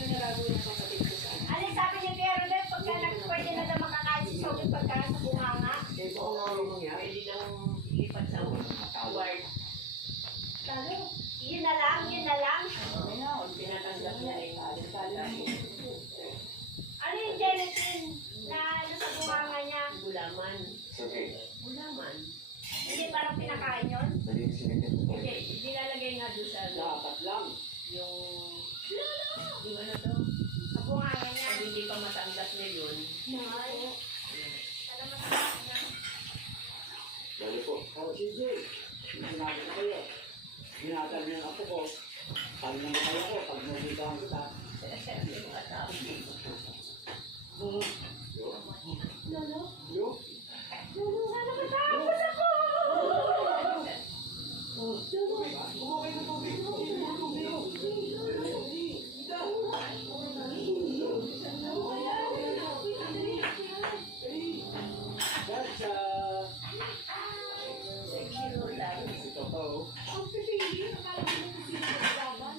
Narago ng kapatid ko sa Ano sabi ni Kuya Rodel, pagka pwede na daw makakain si Sophie pagka sa bunganga? eh, kung ano mangyari, hindi lang lipat sa award. Talo, yun na lang, yun na lang. Okay na, kung tinatanggap niya eh, kalit-kalit. Ano yung gelatin na nasa bunganga niya? Gulaman. Okay. Gulaman. Hindi parang pinakain yun? Hindi, nilalagay nga doon sa Dapat lang. yung Ano to? sa bunganga niya. Pag hindi pa matanggap niya yun. Ay, alam mo sa niya. Lalo po. Oh, CJ, sinabi ko kayo. Ginatan niyo ang apo ko. Pag namatay ako, pag nagitahan kita. Yung asawa. Lolo? Yo? Lolo, sana matapos ako! Kumukay na tubig. That's, ito po. Ang pipili, akala mo na sila sa laban.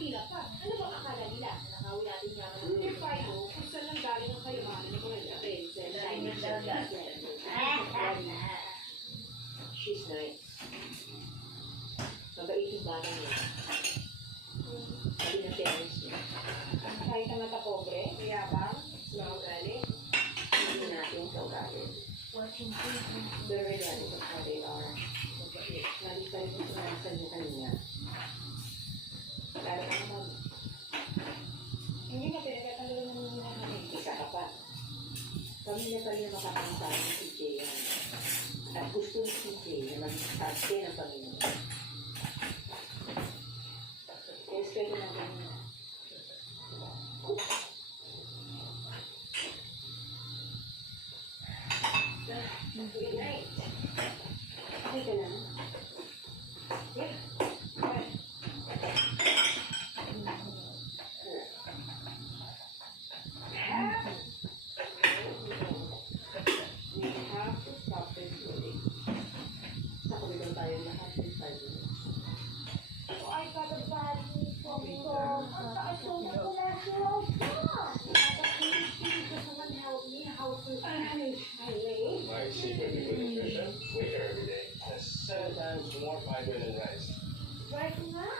Pila pa. Ano ba akala nila? Nakawin natin niya. Yung payo, kung saan lang galing ang kayamanan ng mga natin. Dahil na talaga. She's nice. Mabait yung bata niya. Sabi na parents niya. Kahit na mata pobre, mayabang, Mga ugali. Hindi natin sa ugali. They're very honest of how they are. Mabait. Nalipay ko sa nasa niya kanina. Kaya ka naman. hindi na pinagkatalo ng mga Isa ka pa. Pamilya pa rin makakanta ni si Jay yan. At gusto ni si Jay na mag-parte ng pamilya. Respeto na ganyan. Good night. Okay ka na? Yeah. We have to stop this bullying. Sa kulitan tayo lahat ng 5 minutes. I got a bad news from Tom. I told him to let you out. Someone help me how to manage my weight. My secret to good nutrition, waiter every day. Has 7 times more fiber than rice. Right now.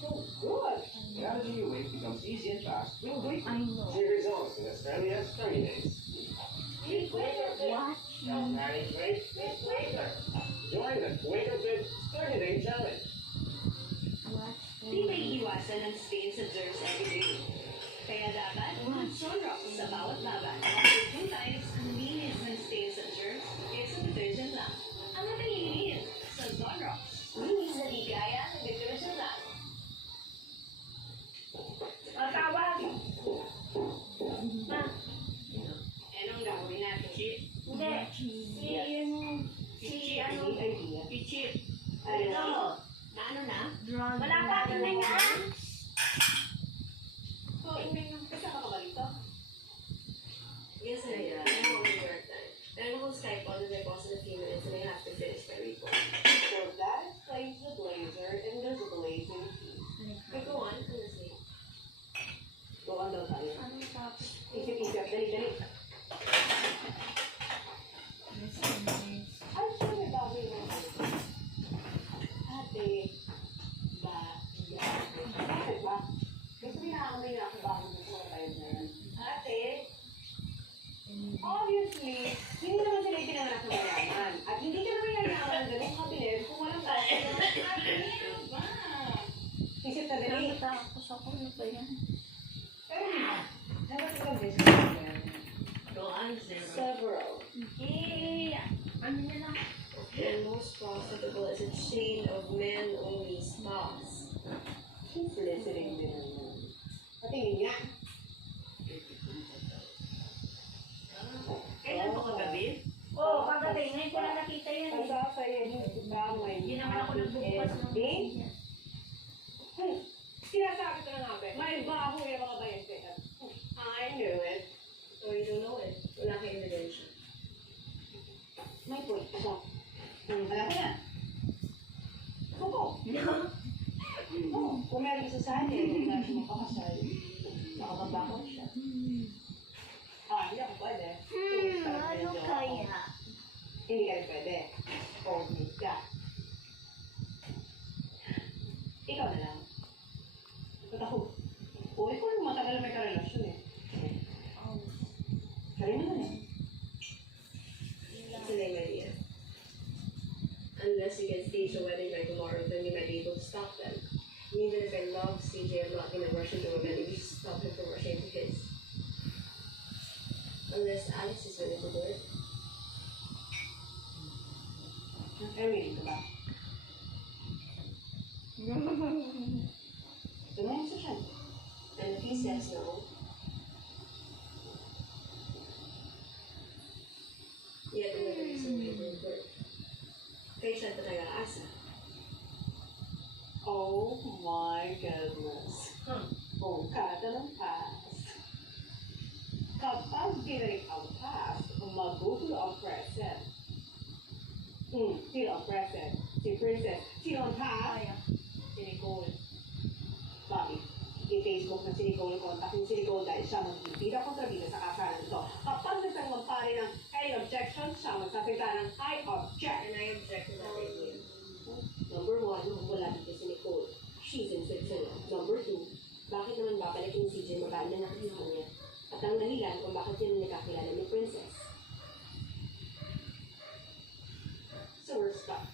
So good. Managing your weight becomes easy and fast. You'll wait. I know. See results in as early as 30 days. What? Don't manage weight, it's waiter. Join the Waiter Bid 30-day challenge. Di may iwasan ng stain sa germs everyday. Kaya dapat, Sunrock sa bawat laban. 2 times ang linis ng stain sa germs, extra detergent lang. Ang natalilinis sa Sunrock. Linis na ligaya ng detergent lang. Tawag. Ma, Anong gagawin natin? Chip? hindi. Si ano? idea. Chip. Ano? Na ano na? Wala pa, tunay nga. So, kasi ka ba dito? Yes, I am. I'm on New York time. And I'm on Skype on with my boss in a few minutes and I have to finish my report. So, that explains the blazer and there's a blazing piece. But go on, I'm listening. Go on daw tayo. Anong tapos? Isip-isip. Dali. Ay, sure, baboy mo. Ate, bakit ba? Gusto mo nakakamay na ako bakit gusto mo tayo na yan? Ate, obviously, hindi naman sila pinanganak ng mayaman. At hindi ka naman yayaman ng ganun kabilis kung walang kasi ng ate. Ba? Isip na dali. Tapos ako, ano ba yan? Pero na, dapat ikaw business yan. Go on, zero. Several. Yeah. Ano niya lang? The most profitable is a chain of men-only spas. She's listening din naman. Patingin nga. Kailan mo kagabi? Oo, kagabi. Ngayon ko lang nakita yun. Ang sasaya niyo, damay. Hindi naman ako nagbubukas ng FB. Sinasabi ko na nga, Beth. May baho yung mga bayan, Beth. I knew it. So you don't know it. Wala kang evidensya. May point ka ba? Wala ka na. Oo. Kung meron sa sa'yo, hindi na siya makakasal. engage a wedding by tomorrow, then you might be able to stop them. And even if I love CJ, I'm not gonna rush into a wedding just to stop him from rushing into his. Unless Alex is willing to do it. Erin, ka ba? Tumayin sa siya. And if he says no, yet another reason why it won't work. Kaya siya talaga asa. Oh my goodness. Bungkada ng past. Kapag binalik ang past, magugulo ang present. Sino ang present? Si Princess. Sino ang past? Si Nicole. Bakit? I-Facebook na si Nicole, kontakin si Nicole dahil siya magbibida kontrabida sa kasalan ito. Kapag nagtangwang pare ng any objection, siya magsasita ng I object. And I object to that idea. Number one, wala dito si Nicole. She's in Switzerland. Number two, bakit naman babalik yung CJ magkaan na nakikita niya? At ang dahilan kung bakit yun nakakilala ni Princess. So we're stuck.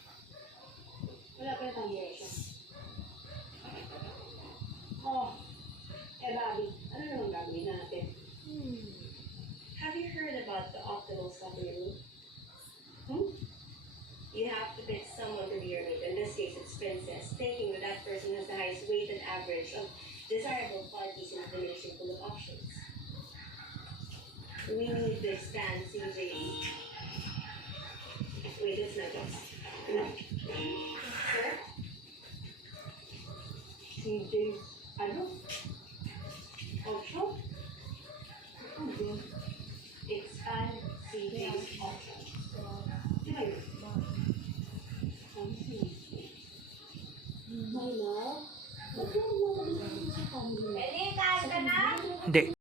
Wala pa yung tanggiration. Oh, Bobby, ano naman gagawin natin? Have you heard about the optimal scoring rule? You have to pick someone to be your mate. In this case, it's Princess, thinking that that person has the highest weighted average of desirable qualities in a diminishing pool of options. We need to expand CJ. Wait, it's not us. Sir? CJ, ano? Option? Expand CJ's option. Di ba yun? Ang CJ. My love? Ba't yung mga sa family? Pwede, kain ka na? Hindi.